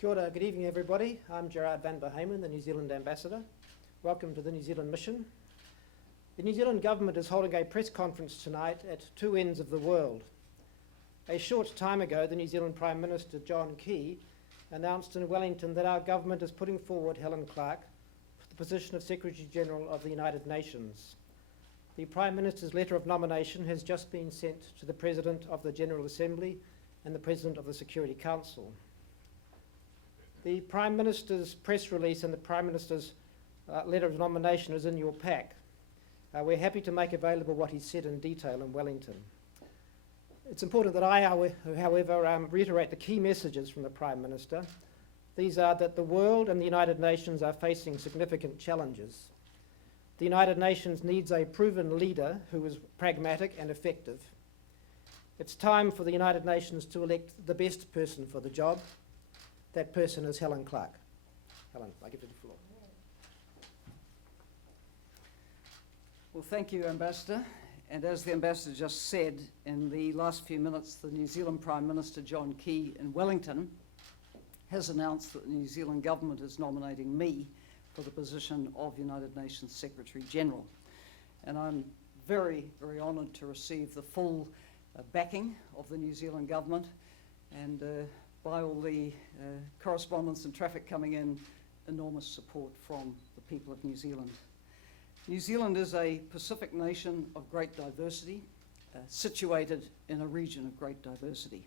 Kia ora, good evening everybody. I'm Gerard van Bohemen, the New Zealand Ambassador. Welcome to the New Zealand Mission. The New Zealand Government is holding a press conference tonight at two ends of the world. A short time ago, the New Zealand Prime Minister John Key announced in Wellington that our government is putting forward Helen Clark for the position of Secretary General of the United Nations. The Prime Minister's letter of nomination has just been sent to the President of the General Assembly and the President of the Security Council. The Prime Minister's press release and the Prime Minister's letter of nomination is in your pack. We're happy to make available what he said in detail in Wellington. It's important that I, however, reiterate the key messages from the Prime Minister. These are that the world and the United Nations are facing significant challenges. The United Nations needs a proven leader who is pragmatic and effective. It's time for the United Nations to elect the best person for the job. That person is Helen Clark. Helen, I give you the floor. Well, thank you, Ambassador. And as the Ambassador just said, in the last few minutes, the New Zealand Prime Minister John Key in Wellington has announced that the New Zealand Government is nominating me for the position of United Nations Secretary General. And I'm very, very honoured to receive the full backing of the New Zealand Government and by all the correspondence and traffic coming in, enormous support from the people of New Zealand. New Zealand is a Pacific nation of great diversity, situated in a region of great diversity.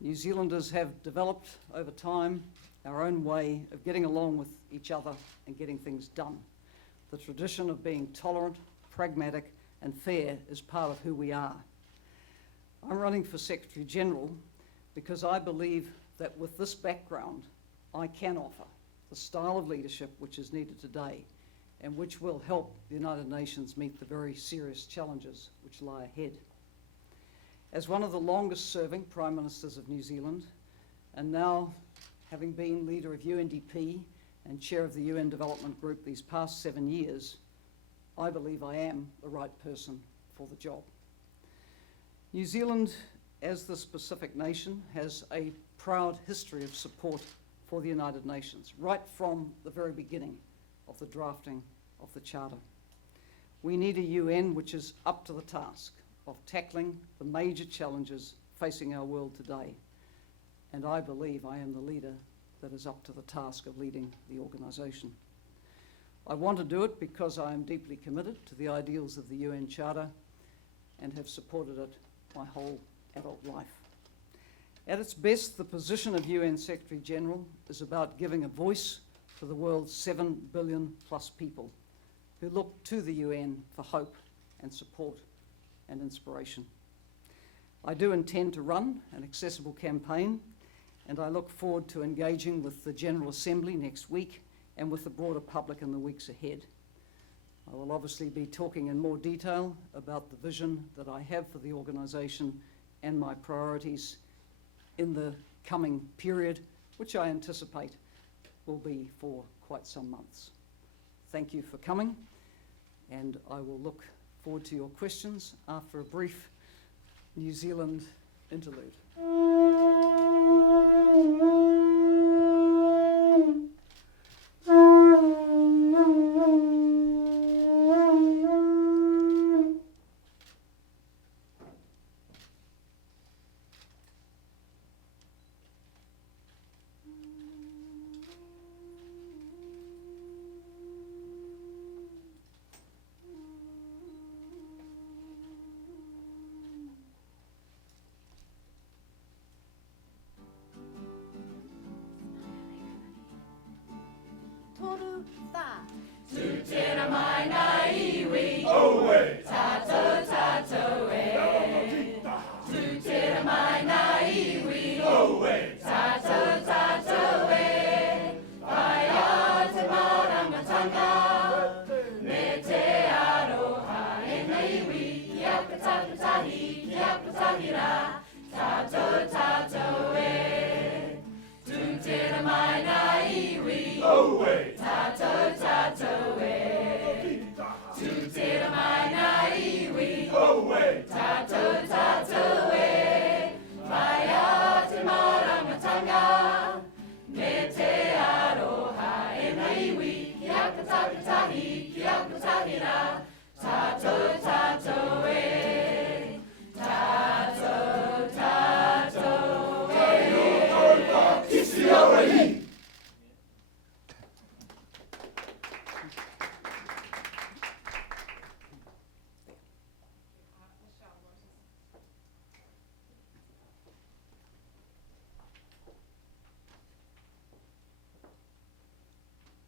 New Zealanders have developed over time our own way of getting along with each other and getting things done. The tradition of being tolerant, pragmatic and fair is part of who we are. I'm running for Secretary General because I believe that with this background, I can offer the style of leadership which is needed today and which will help the United Nations meet the very serious challenges which lie ahead. As one of the longest serving Prime Ministers of New Zealand, and now having been leader of UNDP and chair of the UN Development Group these past 7 years, I believe I am the right person for the job. New Zealand, as this Pacific nation, has a proud history of support for the United Nations, right from the very beginning of the drafting of the Charter. We need a UN which is up to the task of tackling the major challenges facing our world today, and I believe I am the leader that is up to the task of leading the organisation. I want to do it because I am deeply committed to the ideals of the UN Charter and have supported it my whole adult life. At its best, the position of UN Secretary General is about giving a voice to the world's 7 billion plus people who look to the UN for hope and support and inspiration. I do intend to run an accessible campaign, and I look forward to engaging with the General Assembly next week and with the broader public in the weeks ahead. I will obviously be talking in more detail about the vision that I have for the organisation and my priorities in the coming period, which I anticipate will be for quite some months. Thank you for coming, and I will look forward to your questions after a brief New Zealand interlude. Me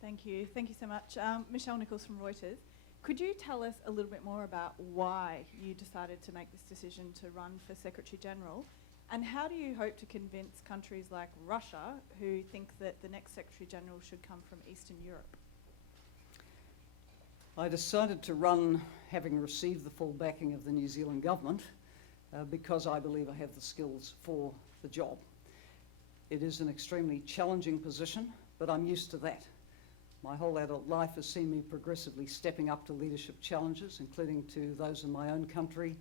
Thank you. Thank you so much. Michelle Nichols from Reuters. Could you tell us a little bit more about why you decided to make this decision to run for Secretary General? And how do you hope to convince countries like Russia, who think that the next Secretary General should come from Eastern Europe? I decided to run having received the full backing of the New Zealand government because I believe I have the skills for the job. It is an extremely challenging position, but I'm used to that. My whole adult life has seen me progressively stepping up to leadership challenges, including to those in my own country,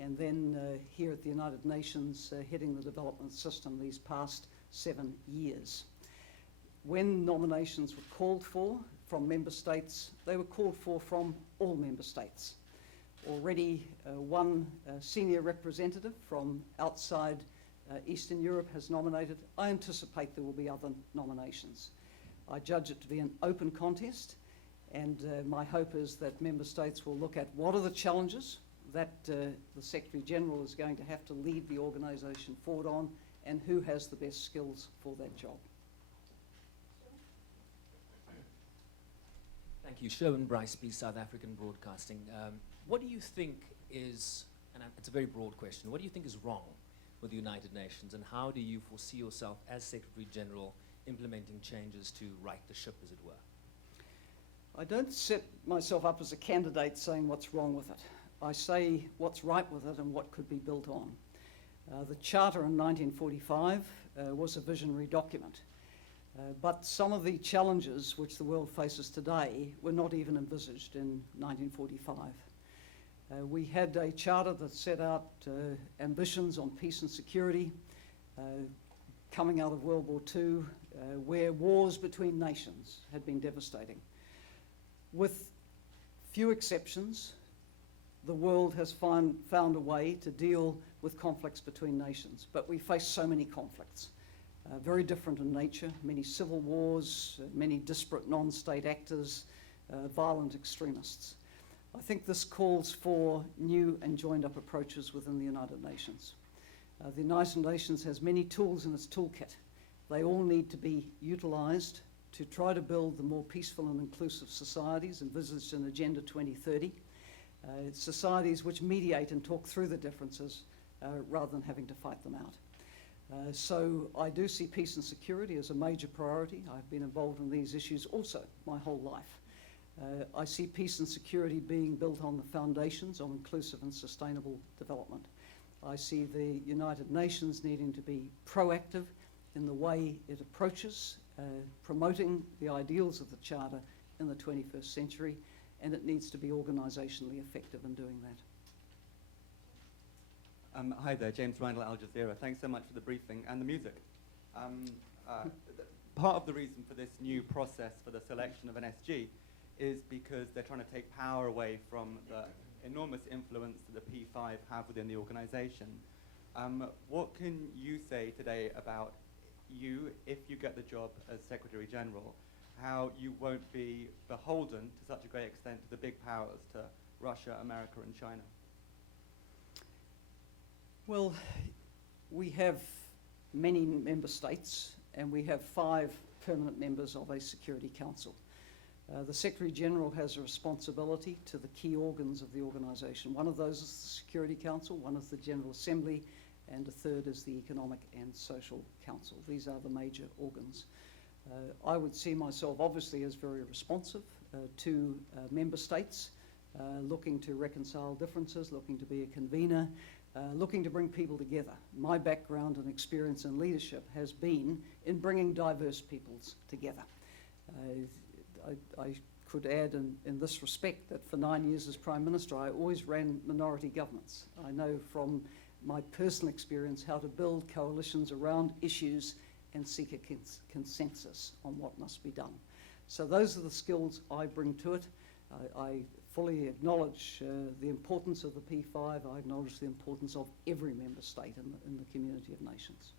and then here at the United Nations, heading the development system these past 7 years. When nominations were called for from member states, they were called for from all member states. Already one senior representative from outside Eastern Europe has nominated. I anticipate there will be other nominations. I judge it to be an open contest, and my hope is that member states will look at what are the challenges that the Secretary General is going to have to lead the organisation forward on, and who has the best skills for that job. Thank you. Sherwin Briceby, South African Broadcasting. What do you think is, and it's a very broad question, what do you think is wrong with the United Nations, and how do you foresee yourself as Secretary General implementing changes to right the ship, as it were? I don't set myself up as a candidate saying what's wrong with it. I say what's right with it and what could be built on. The Charter in 1945 was a visionary document, but some of the challenges which the world faces today were not even envisaged in 1945. We had a charter that set out ambitions on peace and security, coming out of World War II, where wars between nations had been devastating. With few exceptions, the world has found a way to deal with conflicts between nations, but we face so many conflicts, very different in nature, many civil wars, many disparate non-state actors, violent extremists. I think this calls for new and joined-up approaches within the United Nations. The United Nations has many tools in its toolkit. They all need to be utilised to try to build the more peaceful and inclusive societies envisaged in Agenda 2030, societies which mediate and talk through the differences rather than having to fight them out. So I do see peace and security as a major priority. I've been involved in these issues also my whole life. I see peace and security being built on the foundations of inclusive and sustainable development. I see the United Nations needing to be proactive in the way it approaches promoting the ideals of the Charter in the 21st century, and it needs to be organisationally effective in doing that. Hi there, James Randall, Al Jazeera. Thanks so much for the briefing and the music. Part of the reason for this new process for the selection of an SG is because they're trying to take power away from the enormous influence that the P5 have within the organisation. What can you say today about you, if you get the job as Secretary General, how you won't be beholden to such a great extent to the big powers, to Russia, America and China? Well, we have many member states, and we have 5 permanent members of a Security Council. The Secretary General has a responsibility to the key organs of the organisation. One of those is the Security Council, one is the General Assembly, and a third is the Economic and Social Council. These are the major organs. I would see myself obviously as very responsive to member states, looking to reconcile differences, looking to be a convener, looking to bring people together. My background and experience in leadership has been in bringing diverse peoples together. I could add in this respect that for 9 years as Prime Minister, I always ran minority governments. I know from my personal experience how to build coalitions around issues and seek a consensus on what must be done. So those are the skills I bring to it. I fully acknowledge the importance of the P5. I acknowledge the importance of every member state in the community of nations.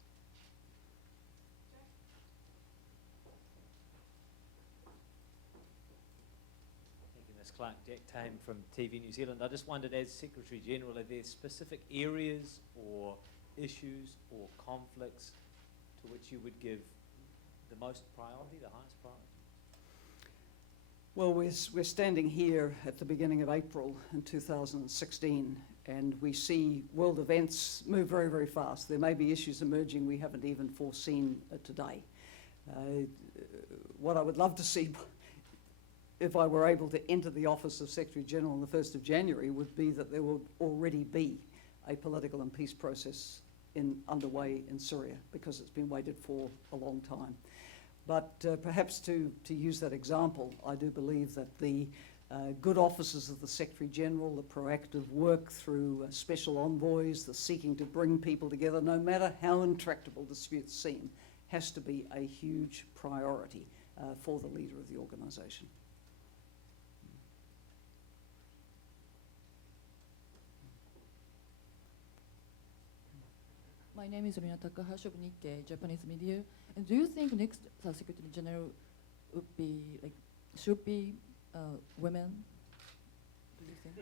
Clark, Jack Tame from TV New Zealand. I just wondered, as Secretary General, are there specific areas or issues or conflicts to which you would give the most priority, the highest priority? Well, we're standing here at the beginning of April in 2016, and we see world events move very, very fast. There may be issues emerging we haven't even foreseen today. What I would love to see, if I were able to enter the office of Secretary General on the 1st of January, would be that there would already be a political and peace process underway in Syria, because it's been waited for a long time. But perhaps to use that example, I do believe that the good offices of the Secretary General, the proactive work through special envoys, the seeking to bring people together, no matter how intractable disputes seem, has to be a huge priority for the leader of the organisation. My name is Rina Takahashi of Nikkei, Japanese media. And do you think next Secretary General should be women? Do you think?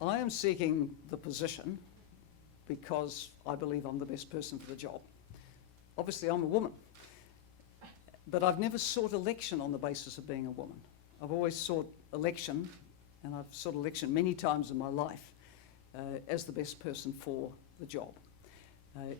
I am seeking the position because I believe I'm the best person for the job. Obviously, I'm a woman. But I've never sought election on the basis of being a woman. I've always sought election, and I've sought election many times in my life, as the best person for the job.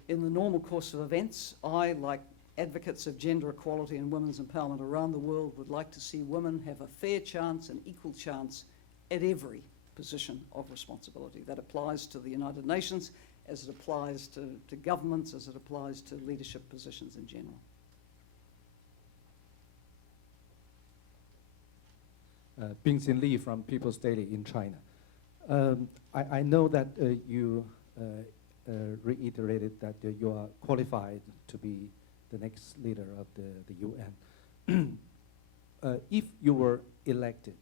In the normal course of events, I, like advocates of gender equality and women's empowerment around the world, would like to see women have a fair chance, an equal chance at every position of responsibility. That applies to the United Nations, as it applies to governments, as it applies to leadership positions in general. Bingxin Li from People's Daily in China. I know that you reiterated that you are qualified to be the next leader of the UN. If you were elected,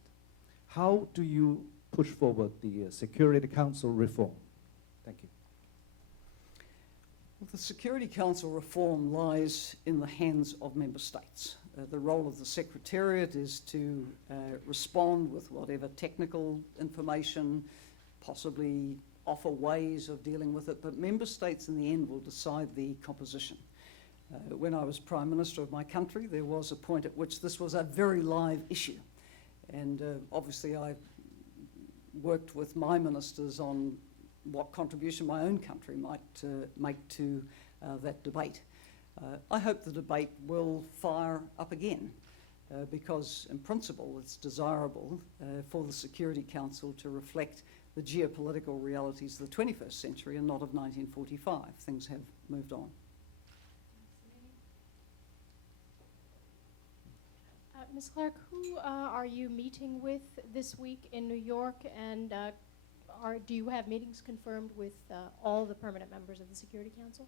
how do you push forward the Security Council reform? Thank you. Well, the Security Council reform lies in the hands of member states. The role of the Secretariat is to respond with whatever technical information, possibly offer ways of dealing with it, but member states in the end will decide the composition. When I was Prime Minister of my country, there was a point at which this was a very live issue. And obviously I worked with my ministers on what contribution my own country might make to that debate. I hope the debate will fire up again because in principle it's desirable for the Security Council to reflect the geopolitical realities of the 21st century and not of 1945. Things have moved on. Ms. Clark, who are you meeting with this week in New York, and do you have meetings confirmed with all the permanent members of the Security Council?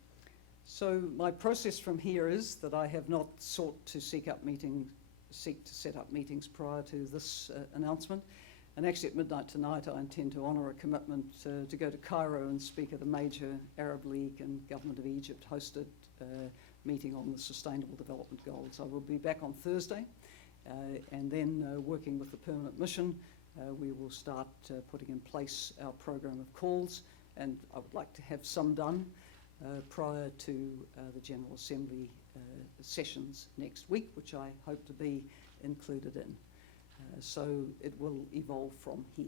So my process from here is that I have not sought to seek to set up meetings prior to this announcement. And actually at midnight tonight I intend to honour a commitment to go to Cairo and speak at a major Arab League and Government of Egypt hosted meeting on the Sustainable Development Goals. I will be back on Thursday and then working with the permanent mission we will start putting in place our program of calls, and I would like to have some done prior to the General Assembly sessions next week, which I hope to be included in. So it will evolve from here.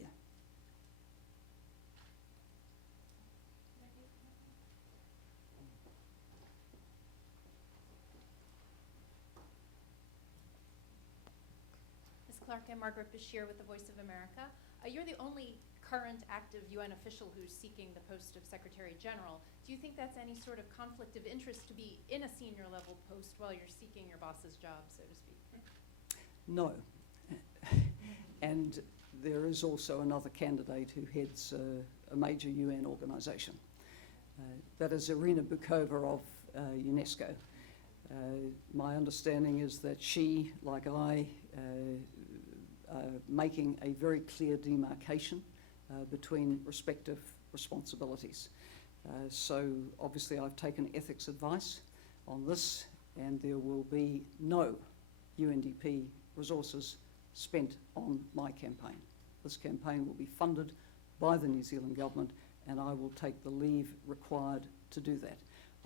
Ms. Clark, I'm Margaret Bashir with the Voice of America. You're the only current active UN official who's seeking the post of Secretary General. Do you think that's any sort of conflict of interest to be in a senior level post while you're seeking your boss's job, so to speak? No. And there is also another candidate who heads a major UN organisation. That is Irina Bukova of UNESCO. My understanding is that she, like I, are making a very clear demarcation between respective responsibilities. So obviously I've taken ethics advice on this, and there will be no UNDP resources spent on my campaign. This campaign will be funded by the New Zealand government, and I will take the leave required to do that.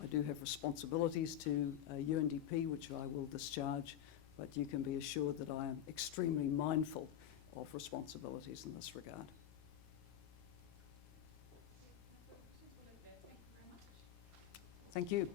I do have responsibilities to UNDP, which I will discharge, but you can be assured that I am extremely mindful of responsibilities in this regard. Thank you.